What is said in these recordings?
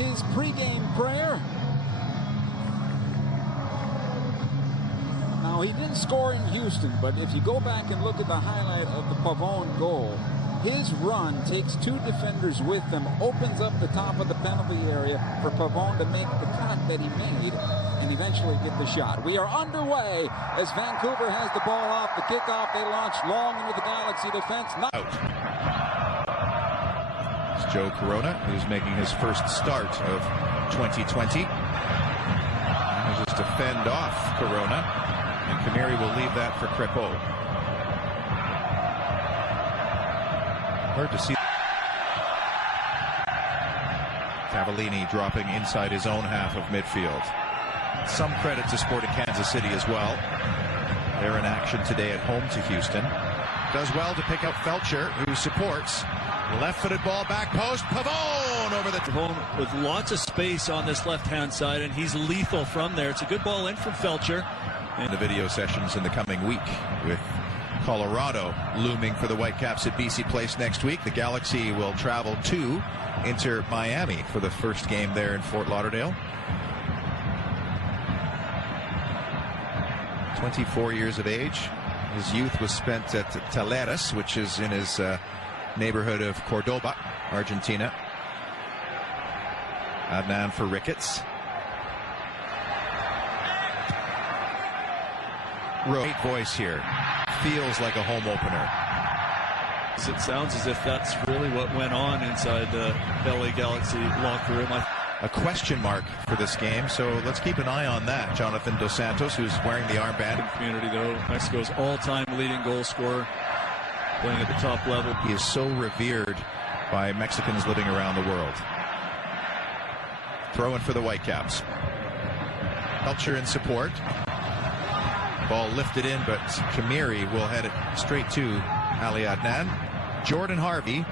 his pregame prayer. Now, he didn't score in Houston, but if you go back and look at the highlight of the Pavone goal, his run takes two defenders with him, opens up the top of the penalty area for Pavone to make the cut that he made and eventually get the shot. We are underway as Vancouver has the ball off the kickoff. They launch long into the Galaxy defense. Out. It's Joe Corona, who's making his first start of 2020. Manages to fend off Corona, and Kamiri will leave that for Crépeau. Hard to see. Cavallini dropping inside his own half of midfield. Some credit to Sporting Kansas City as well. They're in action today at home to Houston. Does well to pick up Felcher, who supports. Left-footed ball, back post. Pavone over the... Pavone with lots of space on this left-hand side, and he's lethal from there. It's a good ball in from Felcher. And the video sessions in the coming week with Colorado looming for the Whitecaps at BC Place next week. The Galaxy will travel to Inter Miami for the first game there in Fort Lauderdale. 24 years of age. His youth was spent at Talleres, which is in his neighborhood of Cordoba, Argentina. Adnan for Ricketts. Great voice here. Feels like a home opener. It sounds as if that's really what went on inside the LA Galaxy locker room. A question mark for this game, so let's keep an eye on that. Jonathan Dos Santos, who's wearing the armband. Community, though, Mexico's all-time leading goal scorer, playing at the top level. He is so revered by Mexicans living around the world. Throwing for the Whitecaps. Felcher in support. Ball lifted in, but Kamiri will head it straight to Ali Adnan. Jordan Harvey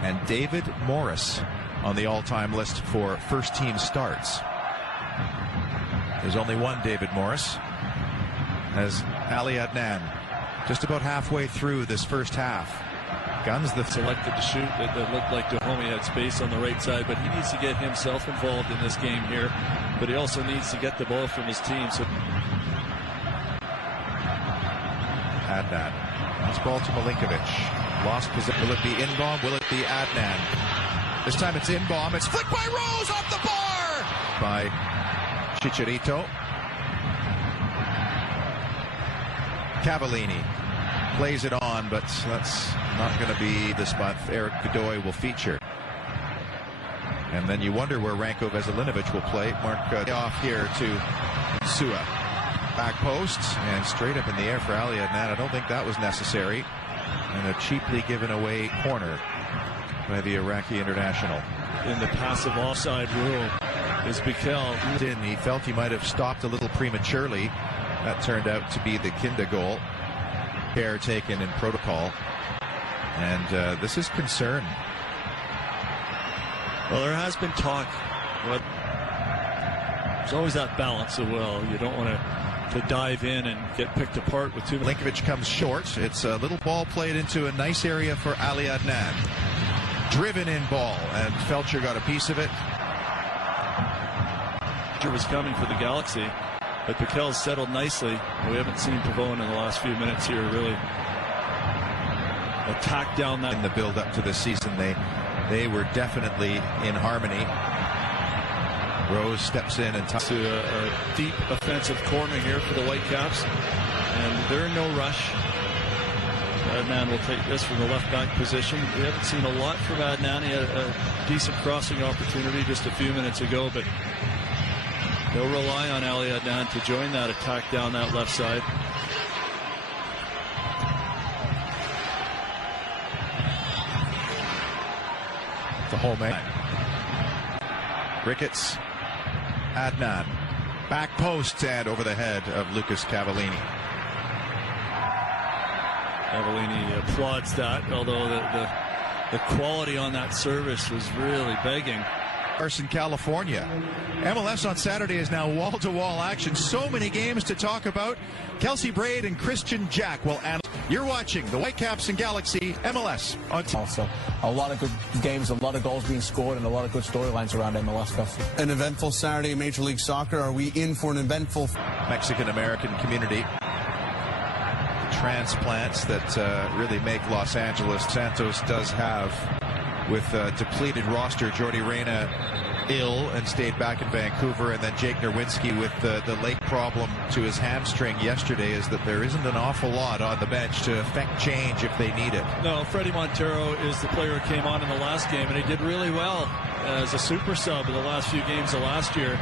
and David Morris on the all-time list for first-team starts. There's only one David Morris, as Ali Adnan just about halfway through this first half. Guns the selected to shoot. That looked like Dahomey had space on the right side, but he needs to get himself involved in this game here. But he also needs to get the ball from his team. So Adnan. This ball to Milinkovic. Lost possession. Will it be Inbaum? Will it be Adnan? This time it's Inbaum. It's flicked by Rose off the bar! By Chicharito. Cavallini plays it on, but that's not going to be this month. Eric Godoy will feature. And then you wonder where Ranko Veselinovic will play. Mark off here to Sua. Back post and straight up in the air for Ali Adnan. I don't think that was necessary. And a cheaply given away corner by the Iraqi international. In the passive offside rule is Bikel. He felt he might have stopped a little prematurely. That turned out to be the Kinda goal. Care taken in protocol. And this is concern. Well, there has been talk. There's always that balance of, well, you don't want to dive in and get picked apart with too many. Linkovic comes short. It's a little ball played into a nice area for Ali Adnan. Driven in ball, and Felcher got a piece of it. Felcher was coming for the Galaxy, but Bikel's settled nicely. We haven't seen Pavone in the last few minutes here really attack down that. In the build up to this season, they were definitely in harmony. Rose steps in and to a deep offensive corner here for the Whitecaps, and they're in no rush. Adnan will take this from the left back position. We haven't seen a lot from Adnan. He had a decent crossing opportunity just a few minutes ago, but they'll rely on Ali Adnan to join that attack down that left side. The whole man. Ricketts. Adnan. Back post and over the head of Lucas Cavallini. Cavallini applauds that, although the quality on that service was really begging. Carson, California. MLS on Saturday is now wall-to-wall action. So many games to talk about. Kelsey Braid and Christian Jack will analyze. You're watching the Whitecaps and Galaxy MLS on Also, a lot of good games, a lot of goals being scored, and a lot of good storylines around MLS. An eventful Saturday in Major League Soccer. Are we in for an eventful Mexican-American community? Transplants that really make Los Angeles. Santos does have, with a depleted roster, Jordi Reyna ill and stayed back in Vancouver, and then Jake Nerwinski with the late problem to his hamstring yesterday, is that there isn't an awful lot on the bench to affect change if they need it. No, Freddie Montero is the player who came on in the last game, and he did really well as a super sub in the last few games of last year.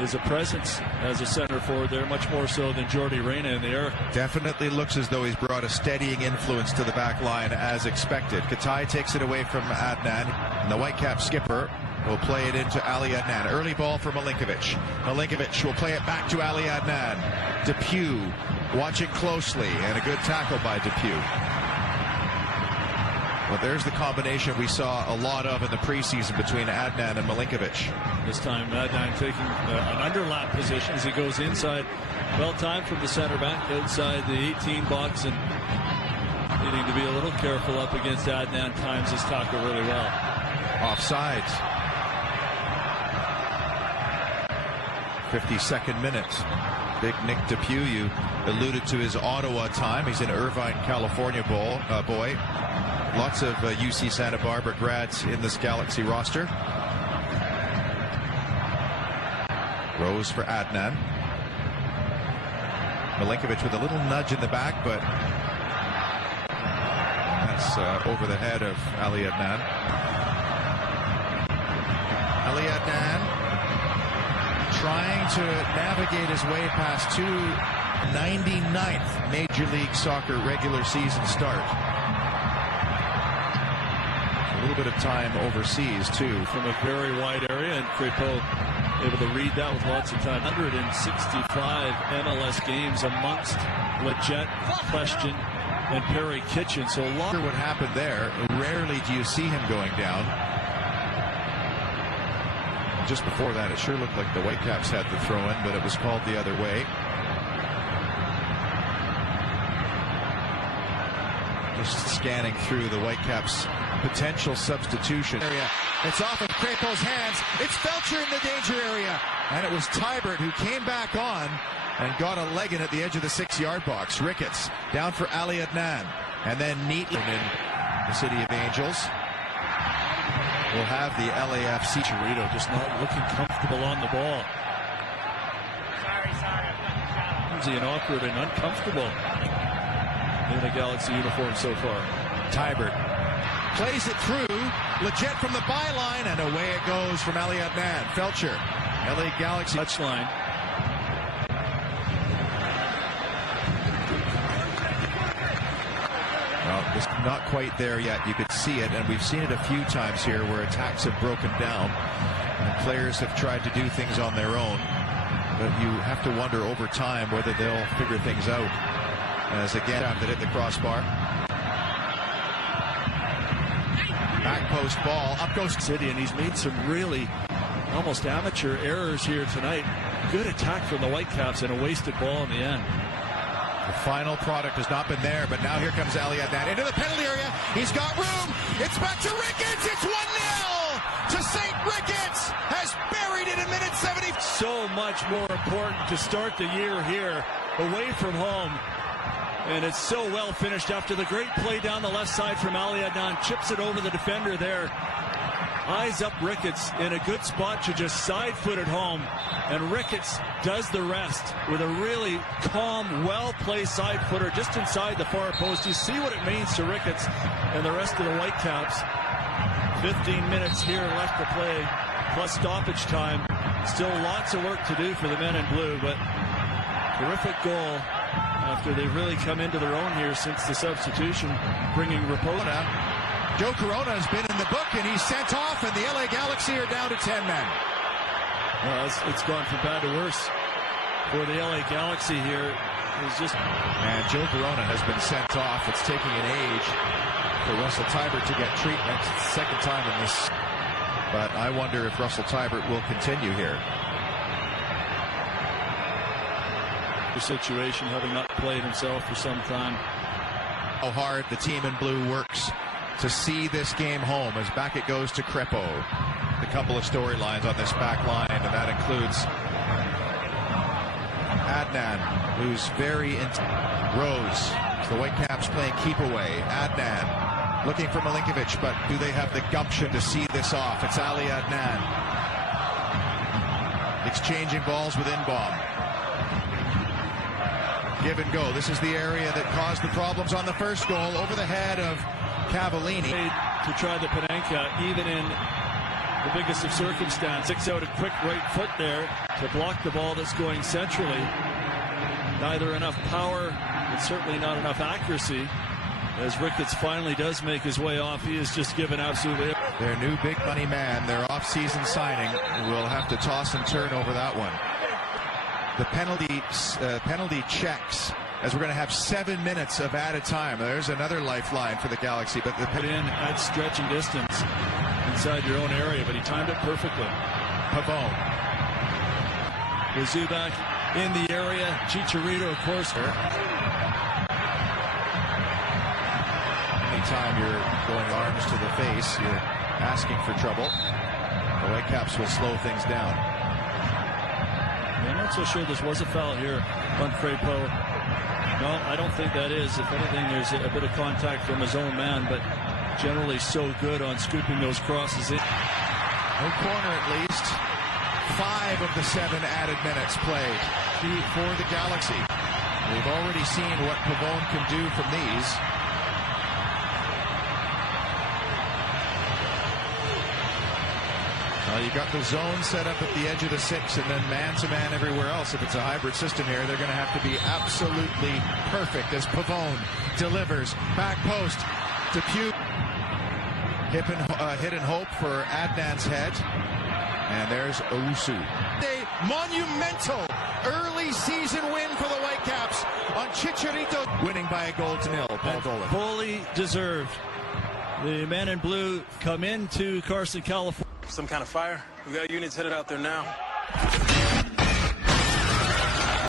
Is a presence as a center forward there, much more so than Jordi Reyna in the air. Definitely looks as though he's brought a steadying influence to the back line as expected. Katai takes it away from Adnan, and the Whitecap skipper will play it into Ali Adnan. Early ball for Milinkovic. Milinkovic will play it back to Ali Adnan. Depew watching closely, and a good tackle by Depew. Well, there's the combination we saw a lot of in the preseason between Adnan and Milinkovic. This time Adnan taking an underlap position as he goes inside. Well timed from the center back outside the 18 box, and needing to be a little careful up against Adnan. Times his tackle really well. Offside. 52nd minute. Big Nick Depew, you alluded to his Ottawa time. He's an Irvine, California boy. Lots of UC Santa Barbara grads in this Galaxy roster. Rose for Adnan. Milinkovic with a little nudge in the back, but that's over the head of Ali Adnan. Ali Adnan trying to navigate his way past 299th Major League Soccer regular season start. A little bit of time overseas too. From a very wide area, and Crépeau able to read that with lots of time. 165 MLS games amongst Leggett, Question, and Perry Kitchen. So a lot. What happened there? Rarely do you see him going down. Just before that, it sure looked like the Whitecaps had the throw-in, but it was called the other way. Just scanning through the Whitecaps' potential substitution area. It's off of Crépeau's hands. It's Felcher in the danger area. And it was Tybert who came back on and got a leg in at the edge of the 6-yard box. Ricketts down for Ali Adnan. And then neatly in the City of Angels. We'll have the LAFC. Chirito just not looking comfortable on the ball. Sorry. And awkward and uncomfortable in a Galaxy uniform so far. Tybert plays it through. Leggett from the byline, and away it goes from Ali Adnan. Felcher, LA Galaxy touchline. Well, it's not quite there yet. You could see it, and we've seen it a few times here where attacks have broken down and players have tried to do things on their own. But you have to wonder over time whether they'll figure things out. As again, that hit the crossbar. Back post ball, up goes City, and he's made some really almost amateur errors here tonight. Good attack from the Whitecaps and a wasted ball in the end. The final product has not been there, but now here comes Ali Adnan into the penalty area. He's got room. It's back to Ricketts. It's 1-0 to St. Ricketts. Has buried it in minute 70. So much more important to start the year here away from home. And it's so well finished after the great play down the left side from Ali Adnan. Chips it over the defender there. Eyes up Ricketts in a good spot to just side foot it home. And Ricketts does the rest with a really calm, well-placed side footer just inside the far post. You see what it means to Ricketts and the rest of the Whitecaps. 15 minutes here left to play, plus stoppage time. Still lots of work to do for the men in blue, but terrific goal after they've really come into their own here since the substitution, bringing Rapona. Joe Corona has been in the book, and he's sent off, and the LA Galaxy are down to 10 men. Well, it's gone from bad to worse for the LA Galaxy here. It's just... And Joe Corona has been sent off. It's taking an age for Russell Tybert to get treatment. It's the second time in this. But I wonder if Russell Tybert will continue here. The situation, having not played himself for some time. How hard the team in blue works to see this game home as back it goes to Crepeau. A couple of storylines on this back line, and that includes Adnan, who's very Rose. The Whitecaps playing keep away. Adnan looking for Milinkovic, but do they have the gumption to see this off? It's Ali Adnan exchanging balls with Inbaum. Give and go. This is the area that caused the problems on the first goal, over the head of Cavallini. To try the Penanka, even in the biggest of circumstance. Sticks out a quick right foot there to block the ball that's going centrally. Neither enough power, but certainly not enough accuracy. As Ricketts finally does make his way off, he is just given absolutely. Their new big money man, their off-season signing, will have to toss and turn over that one. The penalty checks, as we're going to have 7 minutes of added time. There's another lifeline for the Galaxy, but the put in at stretching distance inside your own area, but he timed it perfectly. Pavone. With Zubak in the area, Chicharito, of course. Anytime you're going arms to the face, you're asking for trouble. The Whitecaps will slow things down. I'm not so sure this was a foul here on Crepeau. No, I don't think that is. If anything, there's a bit of contact from his own man, but generally so good on scooping those crosses in. No corner at least. 5 of the 7 added minutes played for the Galaxy. We've already seen what Pavone can do from these. You got the zone set up at the edge of the 6 and then man-to-man everywhere else. If it's a hybrid system here, they're going to have to be absolutely perfect as Pavone delivers. Back post to Pugh. Hit and hope for Adnan's head. And there's Owusu. A monumental early season win for the Whitecaps on Chicharito. Winning by a goal to nil. Paul Dolan. Fully deserved. The men in blue come into Carson, California. Some kind of fire. We got units headed out there now.